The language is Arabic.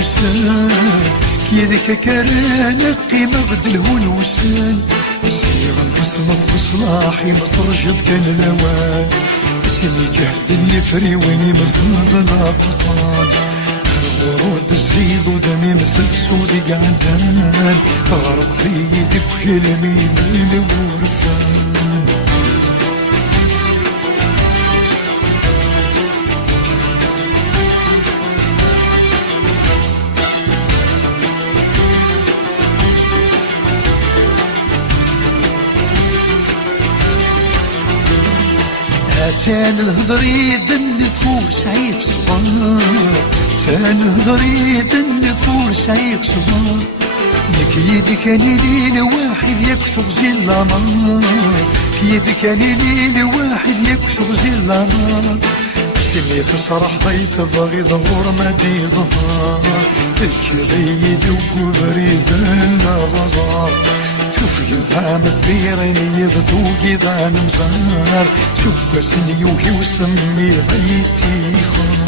وسان يدك كران قيمة بدل الوسان سيغ انتصمت بصلاحي مترجط كان الاوان سيني جهد اللي فري ويني مثل الابطال ورود زهيد ودمي مثل سودي قعدان غرق في يدك وكلمي من الورفان تان الهضريد النفوس عيق صغار تان الهضريد النفوس عيق صغار لك يدك اني ليل واحد يكثر زل نار يدك اني ليل واحد يكثر زل نار سمي خسرح ضيت بغي ظهور ما دي ظهر تجي غيد وكبريد النغزار شوف يدام الديرين يذوق يدان مزار شوف سنيوهي وسمي غيتي خار